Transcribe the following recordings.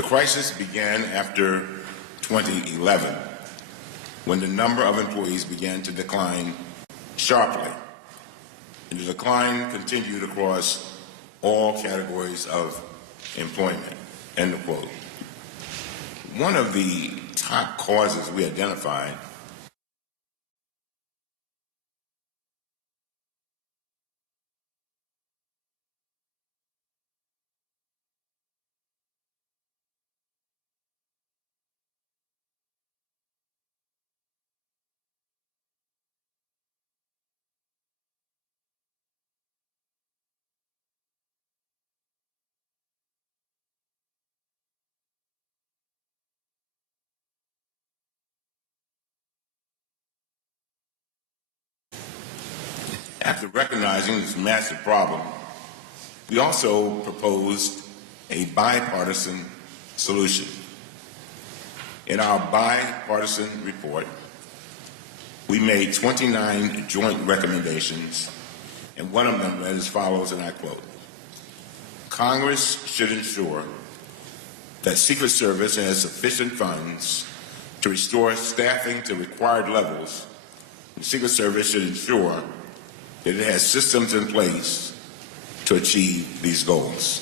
The crisis began after 2011, when the number of employees began to decline sharply, and the decline continued across all categories of employment, end of quote. One of the top causes we identified After recognizing this massive problem, we also proposed a bipartisan solution. In our bipartisan report, we made 29 joint recommendations, and one of them read as follows, and I quote: Congress should ensure that Secret Service has sufficient funds to restore staffing to required levels. The Secret Service should ensure that it has systems in place to achieve these goals.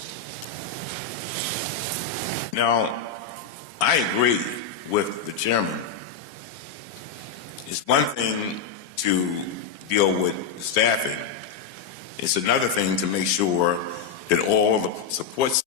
Now, I agree with the chairman. It's one thing to deal with staffing. It's another thing to make sure that all the support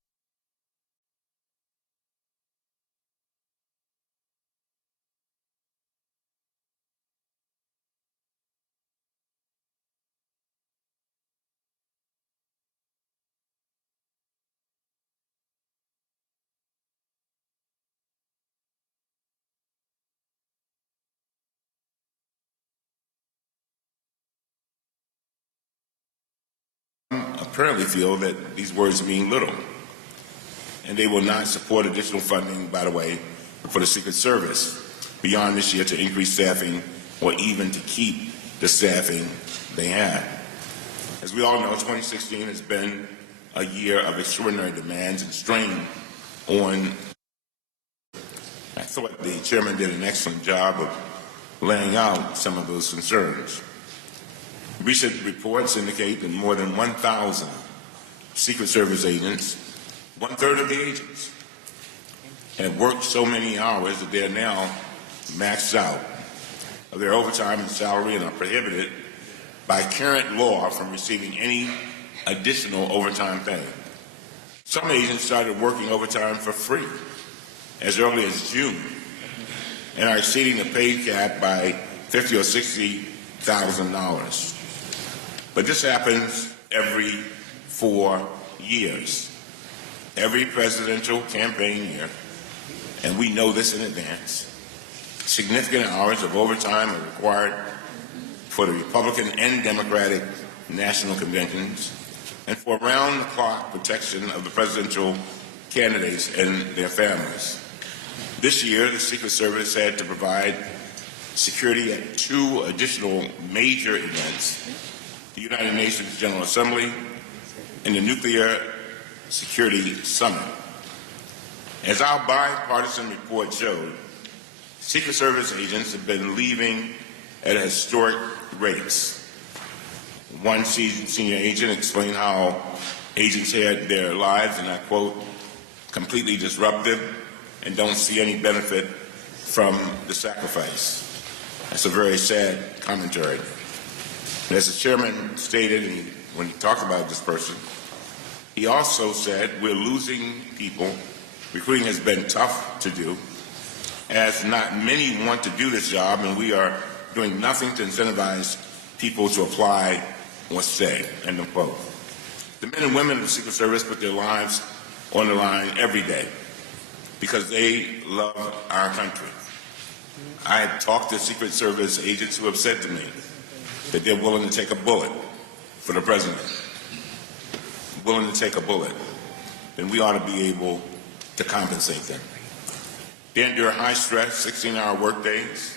apparently feel that these words mean little, and they will not support additional funding, by the way, for the Secret Service beyond this year to increase staffing or even to keep the staffing they had. As we all know, 2016 has been a year of extraordinary demands and strain on. I thought the chairman did an excellent job of laying out some of those concerns. Recent reports indicate that more than 1,000 Secret Service agents, one-third of the agents, have worked so many hours that they are now maxed out of their overtime and salary and are prohibited by current law from receiving any additional overtime pay. Some agents started working overtime for free as early as June and are exceeding the pay cap by $50,000 or $60,000. But this happens every 4 years, every presidential campaign year, and we know this in advance. Significant hours of overtime are required for the Republican and Democratic national conventions and for round-the-clock protection of the presidential candidates and their families. This year, the Secret Service had to provide security at 2 additional major events: the United Nations General Assembly and the Nuclear Security Summit. As our bipartisan report showed, Secret Service agents have been leaving at historic rates. One senior agent explained how agents had their lives, and I quote, completely disrupted and don't see any benefit from the sacrifice. That's a very sad commentary. And as the chairman stated, when he talked about this person, he also said we're losing people. Recruiting has been tough to do, as not many want to do this job, and we are doing nothing to incentivize people to apply or stay, end of quote. The men and women of the Secret Service put their lives on the line every day because they love our country. I have talked to Secret Service agents who have said to me that they're willing to take a bullet for the president, willing to take a bullet, then we ought to be able to compensate them. They endure high-stress, 16-hour workdays.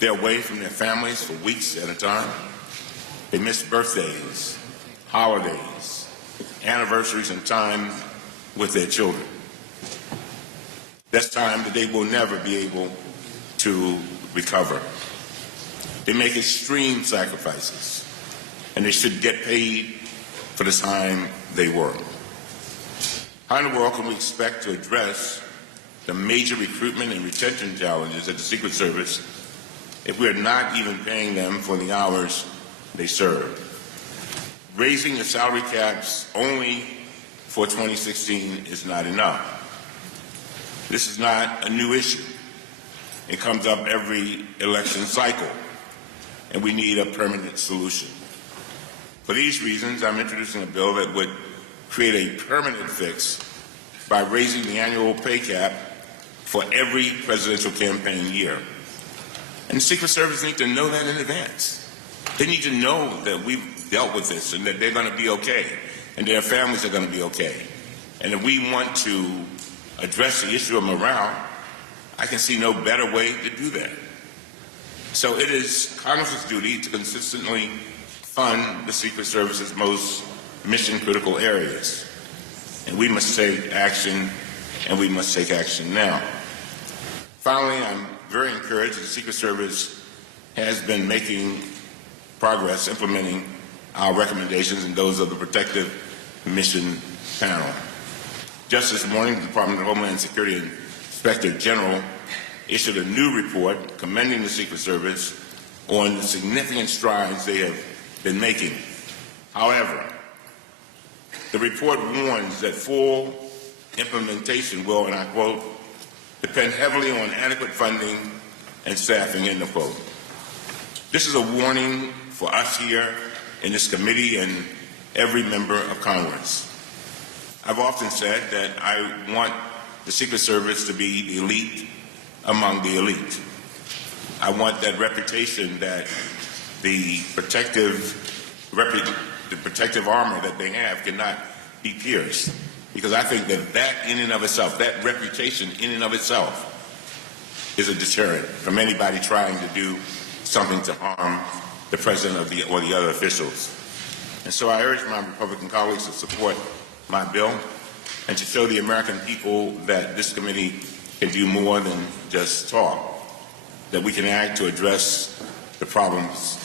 They're away from their families for weeks at a time. They miss birthdays, holidays, anniversaries, and time with their children. That's time that they will never be able to recover. They make extreme sacrifices, and they should get paid for the time they work. How in the world can we expect to address the major recruitment and retention challenges at the Secret Service if we're not even paying them for the hours they serve? Raising the salary caps only for 2016 is not enough. This is not a new issue. It comes up every election cycle, and we need a permanent solution. For these reasons, I'm introducing a bill that would create a permanent fix by raising the annual pay cap for every presidential campaign year. And the Secret Service need to know that in advance. They need to know that we've dealt with this and that they're going to be okay and their families are going to be okay. And if we want to address the issue of morale, I can see no better way to do that. So it is Congress's duty to consistently fund the Secret Service's most mission-critical areas. And we must take action, and we must take action now. Finally, I'm very encouraged that the Secret Service has been making progress implementing our recommendations and those of the Protective Mission Panel. Just this morning, the Department of Homeland Security Inspector General issued a new report commending the Secret Service on the significant strides they have been making. However, the report warns that full implementation will, and I quote, depend heavily on adequate funding and staffing, end of quote. This is a warning for us here in this committee and every member of Congress. I've often said that I want the Secret Service to be the elite among the elite. I want that reputation that the protective armor that they have cannot be pierced. Because I think that in and of itself, that reputation in and of itself is a deterrent from anybody trying to do something to harm the president or the other officials. And so I urge my Republican colleagues to support my bill and to show the American people that this committee can do more than just talk, that we can act to address the problems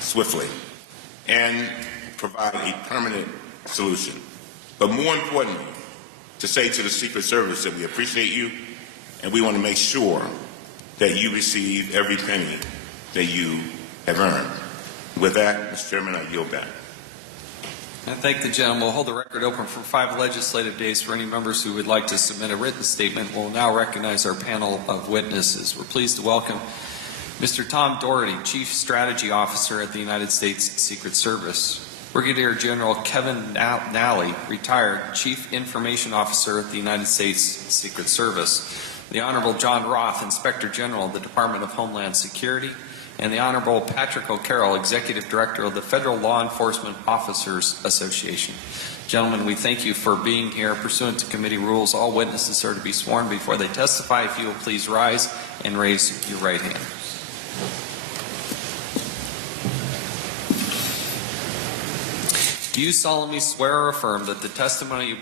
swiftly and provide a permanent solution. But more importantly, to say to the Secret Service that we appreciate you and we want to make sure that you receive every penny that you have earned. With that, Mr. Chairman, I yield back. I thank the gentleman. We'll hold the record open for 5 legislative days for any members who would like to submit a written statement. We'll now recognize our panel of witnesses. We're pleased to welcome Mr. Tom Doherty, Chief Strategy Officer at the United States Secret Service. Brigadier General Kevin Nally, retired Chief Information Officer at the United States Secret Service. The Honorable John Roth, Inspector General of the Department of Homeland Security, and the Honorable Patrick O'Carroll, Executive Director of the Federal Law Enforcement Officers Association. Gentlemen, we thank you for being here. Pursuant to committee rules, all witnesses are to be sworn before they testify. If you will please rise and raise your right hand. Do you solemnly swear or affirm that the testimony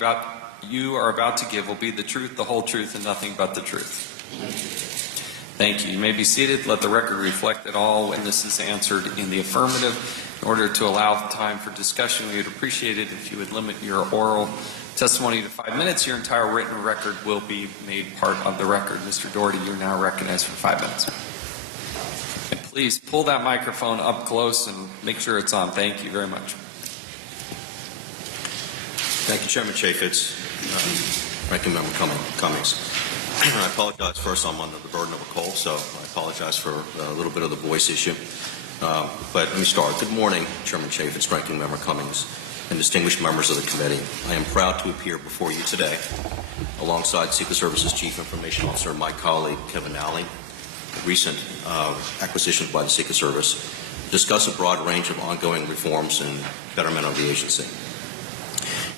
you are about to give will be the truth, the whole truth, and nothing but the truth? Thank you. You may be seated. Let the record reflect that all witnesses answered in the affirmative. In order to allow time for discussion, we would appreciate it if you would limit your oral testimony to 5 minutes. Your entire written record will be made part of the record. Mr. Doherty, you're now recognized for 5 minutes. And please pull that microphone up close and make sure it's on. Thank you very much. Thank you, Chairman Chaffetz, Ranking Member Cummings. I apologize first, I'm under the burden of a cold, so I apologize for a little bit of the voice issue. But let me start. Good morning, Chairman Chaffetz, Ranking Member Cummings, and distinguished members of the committee. I am proud to appear before you today alongside Secret Service's Chief Information Officer, my colleague, Kevin Nally, recent acquisitions by the Secret Service, discuss a broad range of ongoing reforms and betterment of the agency.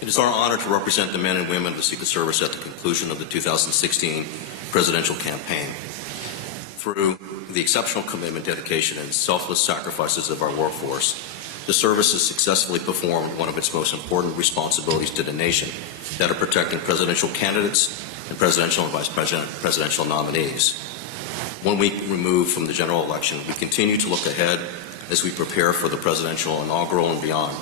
It is our honor to represent the men and women of the Secret Service at the conclusion of the 2016 presidential campaign. Through the exceptional commitment, dedication, and selfless sacrifices of our workforce, the service has successfully performed one of its most important responsibilities to the nation, that of protecting presidential candidates and presidential and vice presidential nominees. 1 week removed from the general election, we continue to look ahead as we prepare for the presidential inaugural and beyond.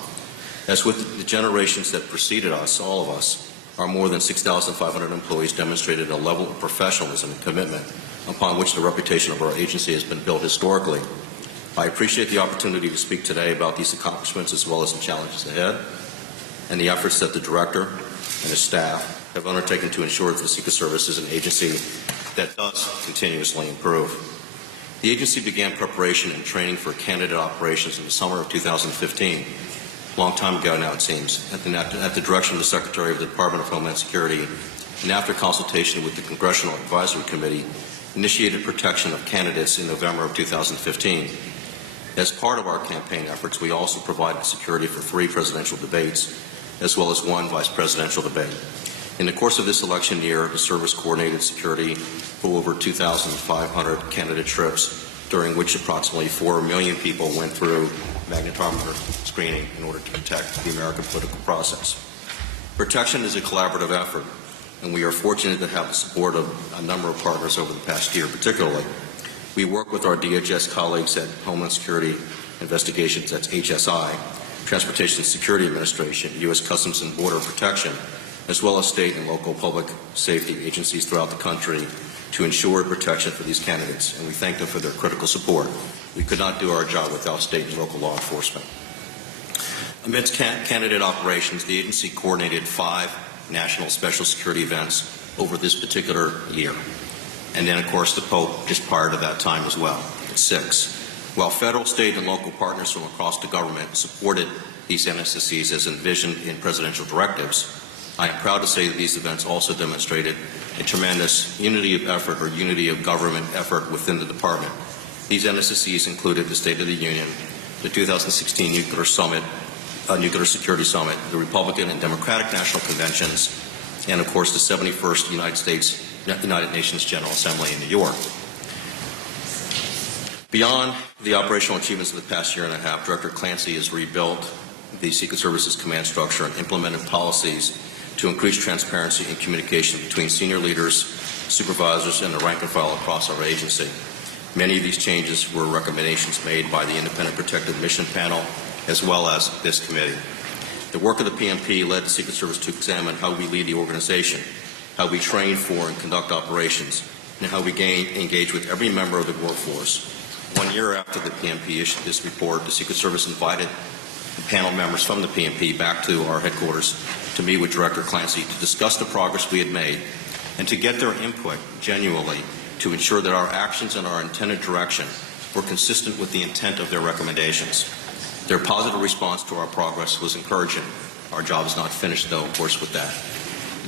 As with the generations that preceded us, all of us, our more than 6,500 employees demonstrated a level of professionalism and commitment upon which the reputation of our agency has been built historically. I appreciate the opportunity to speak today about these accomplishments as well as the challenges ahead and the efforts that the Director and his staff have undertaken to ensure that the Secret Service is an agency that does continuously improve. The agency began preparation and training for candidate operations in the summer of 2015. A long time ago now, it seems, at the direction of the Secretary of the Department of Homeland Security, and after consultation with the Congressional Advisory Committee, initiated protection of candidates in November of 2015. As part of our campaign efforts, we also provided security for 3 presidential debates, as well as 1 vice presidential debate. In the course of this election year, the service coordinated security for over 2,500 candidate trips, during which approximately 4 million people went through magnetometer screening in order to protect the American political process. Protection is a collaborative effort, and we are fortunate to have the support of a number of partners over the past year. Particularly, we work with our DHS colleagues at Homeland Security Investigations, that's HSI, Transportation Security Administration, U.S. Customs and Border Protection, as well as state and local public safety agencies throughout the country to ensure protection for these candidates, and we thank them for their critical support. We could not do our job without state and local law enforcement. Amidst candidate operations, the agency coordinated 5 national special security events over this particular year. And then, of course, the Pope just prior to that time as well, at 6. While federal, state, and local partners from across the government supported these NSSCs as envisioned in presidential directives, I am proud to say that these events also demonstrated a tremendous unity of effort or unity of government effort within the department. These NSSCs included the State of the Union, the 2016 Nuclear Security Summit, the Republican and Democratic National Conventions, and of course the 71st United Nations General Assembly in New York. Beyond the operational achievements of the past year and a half, Director Clancy has rebuilt the Secret Service's command structure and implemented policies to increase transparency and communication between senior leaders, supervisors, and the rank and file across our agency. Many of these changes were recommendations made by the Independent Protective Mission Panel, as well as this committee. The work of the PMP led the Secret Service to examine how we lead the organization, how we train for and conduct operations, and how we engage with every member of the workforce. 1 year after the PMP issued this report, the Secret Service invited the panel members from the PMP back to our headquarters to meet with Director Clancy to discuss the progress we had made and to get their input genuinely to ensure that our actions and our intended direction were consistent with the intent of their recommendations. Their positive response to our progress was encouraging. Our job is not finished, though, of course, with that.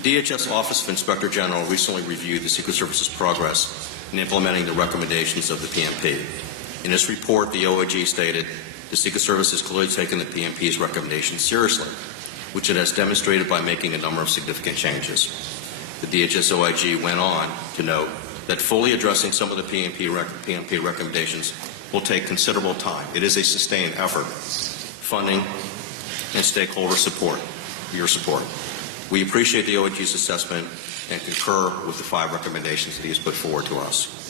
The DHS Office of Inspector General recently reviewed the Secret Service's progress in implementing the recommendations of the PMP. In its report, the OIG stated, the Secret Service has clearly taken the PMP's recommendations seriously, which it has demonstrated by making a number of significant changes. The DHS OIG went on to note that fully addressing some of the PMP recommendations will take considerable time. It is a sustained effort, funding, and stakeholder support, your support. We appreciate the OIG's assessment and concur with the 5 recommendations that he has put forward to us.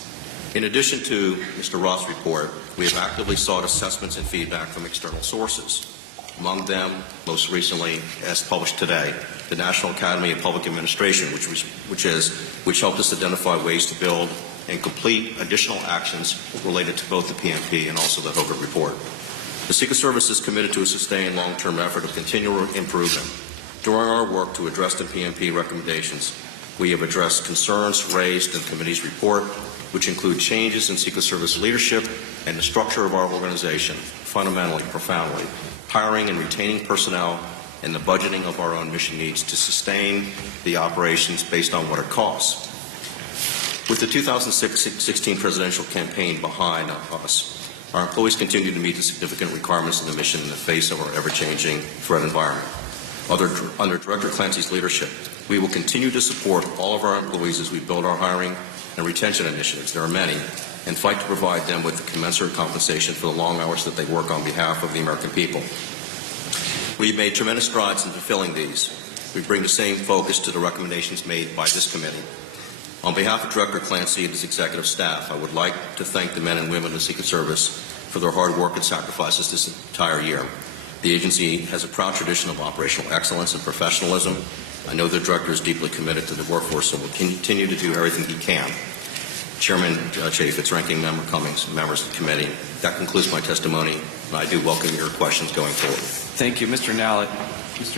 In addition to Mr. Roth's report, we have actively sought assessments and feedback from external sources. Among them, most recently, as published today, the National Academy of Public Administration, which helped us identify ways to build and complete additional actions related to both the PMP and also the Hogan report. The Secret Service is committed to a sustained long-term effort of continual improvement. During our work to address the PMP recommendations, we have addressed concerns raised in the committee's report, which include changes in Secret Service leadership and the structure of our organization, fundamentally, profoundly, hiring and retaining personnel, and the budgeting of our own mission needs to sustain the operations based on what it costs. With the 2016 presidential campaign behind us, our employees continue to meet the significant requirements of the mission in the face of our ever-changing threat environment. Under Director Clancy's leadership, we will continue to support all of our employees as we build our hiring and retention initiatives, there are many, and fight to provide them with the commensurate compensation for the long hours that they work on behalf of the American people. We've made tremendous strides in fulfilling these. We bring the same focus to the recommendations made by this committee On behalf of Director Clancy and his executive staff, I would like to thank the men and women of the Secret Service for their hard work and sacrifices this entire year. The agency has a proud tradition of operational excellence and professionalism. I know the Director is deeply committed to the workforce and will continue to do everything he can. Chairman Chaffetz, Ranking Member Cummings, members of the committee, that concludes my testimony, and I do welcome your questions going forward. Thank you, Mr. Nallett. Mr.